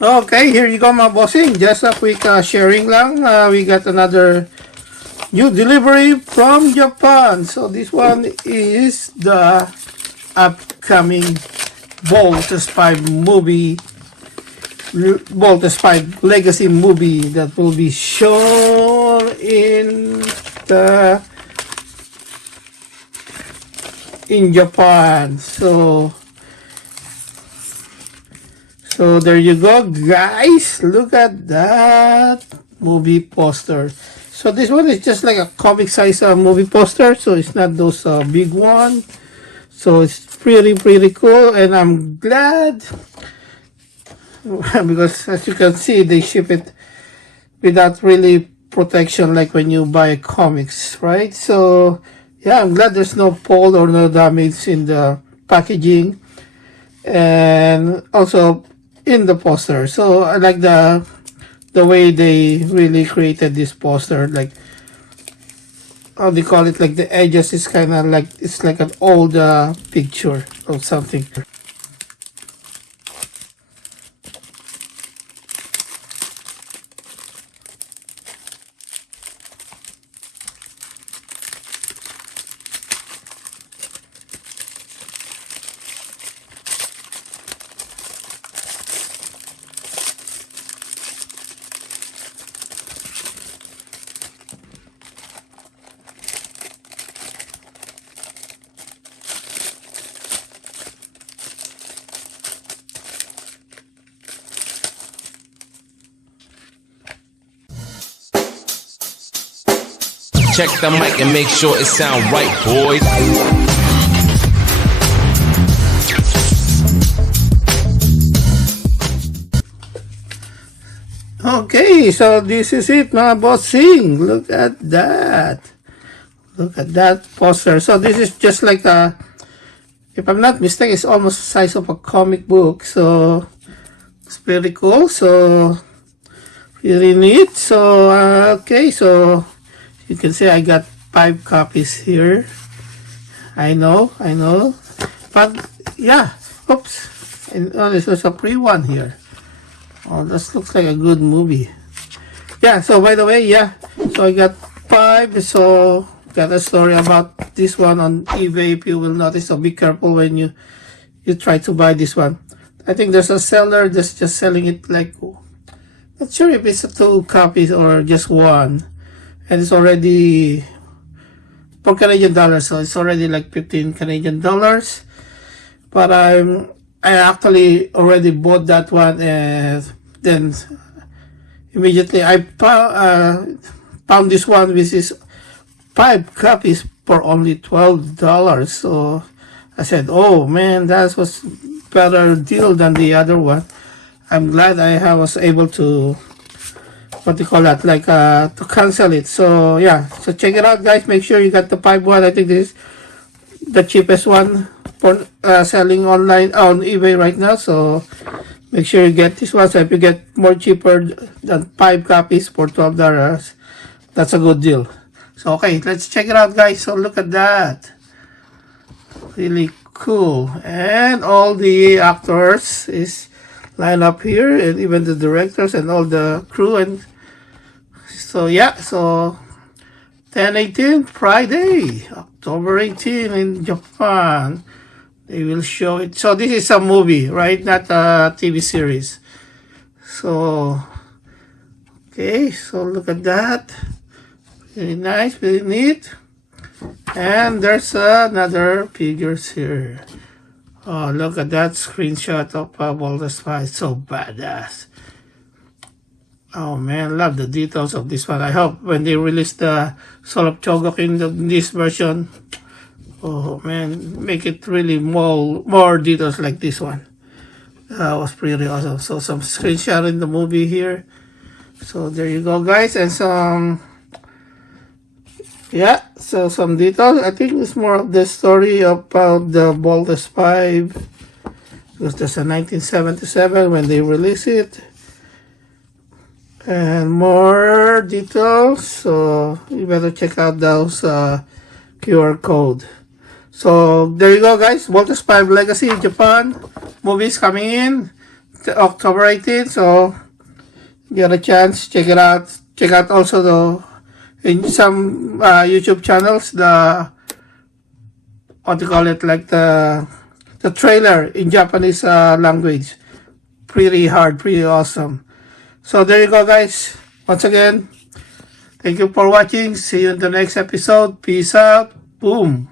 Okay, here you go mga bossing. Just a quick sharing lang. We got another new delivery from Japan. So this one is the upcoming Voltes 5 movie, Voltes 5 Legacy movie that will be shown the in Japan. So there you go, guys. Look at that movie poster. So this one is just like a comic size movie poster. So it's not those big one. So it's pretty cool, and I'm glad because as you can see, they ship it without really protection like when you buy comics, right? So yeah, I'm glad there's no fold or no damage in the packaging, and also in the poster. So I like the way they really created this poster, like how they call it, like the edges is kind of like it's like an old picture of something. Check the mic and make sure it sound right, boys. Okay, so this is it, mga bossing. Look at that. Look at that poster. So this is just like a, if I'm not mistaken, it's almost the size of a comic book. So it's very cool. So really neat. So okay, so you can see I got 5 copies here. I know. But yeah, oops. And this was a pre one here. Oh, this looks like a good movie. Yeah, so by the way, yeah. So I got 5. So got a story about this one on eBay, if you will notice. So be careful when you try to buy this one. I think there's a seller that's just selling it like, not sure if it's 2 copies or just 1. And it's already for Canadian dollars, so it's already like 15 Canadian dollars. But I actually already bought that one, and then immediately I found this one, which is 5 copies for only $12. So I said, oh man, that was better deal than the other one. I'm glad I was able to, what do you call that, like to cancel it. So yeah, so check it out, guys. Make sure you got the 5 one. I think this is the cheapest one for selling online on eBay right now. So make sure you get this one. So if you get more cheaper than 5 copies for $12, that's a good deal. So okay, let's check it out, guys. So look at that, really cool, and all the actors is lined up here, and even the directors and all the crew. And so yeah, so 10/18 Friday, October 18 in Japan, they will show it. So this is a movie, right? Not a TV series. So okay, so look at that. Very nice, very neat. And there's another figures here. Oh, look at that screenshot of Voltes 5. So badass. Oh man, love the details of this one. I hope when they release the Soul of Chogokin, this version, oh man, make it really more details like this one. That was pretty awesome. So some screenshot in the movie here. So there you go, guys. And some, yeah, so some details. I think it's more of the story about the Voltes 5, because there's a 1977 when they released it. And more details, so you better check out those QR code. So there you go, guys. Voltes 5 Legacy Japan movies coming in October 18th. So get a chance, check it out. Check out also in some YouTube channels what do you call it, like the trailer in Japanese language. Pretty hard, pretty awesome. So there you go, guys. Once again, thank you for watching. See you in the next episode. Peace out. Boom.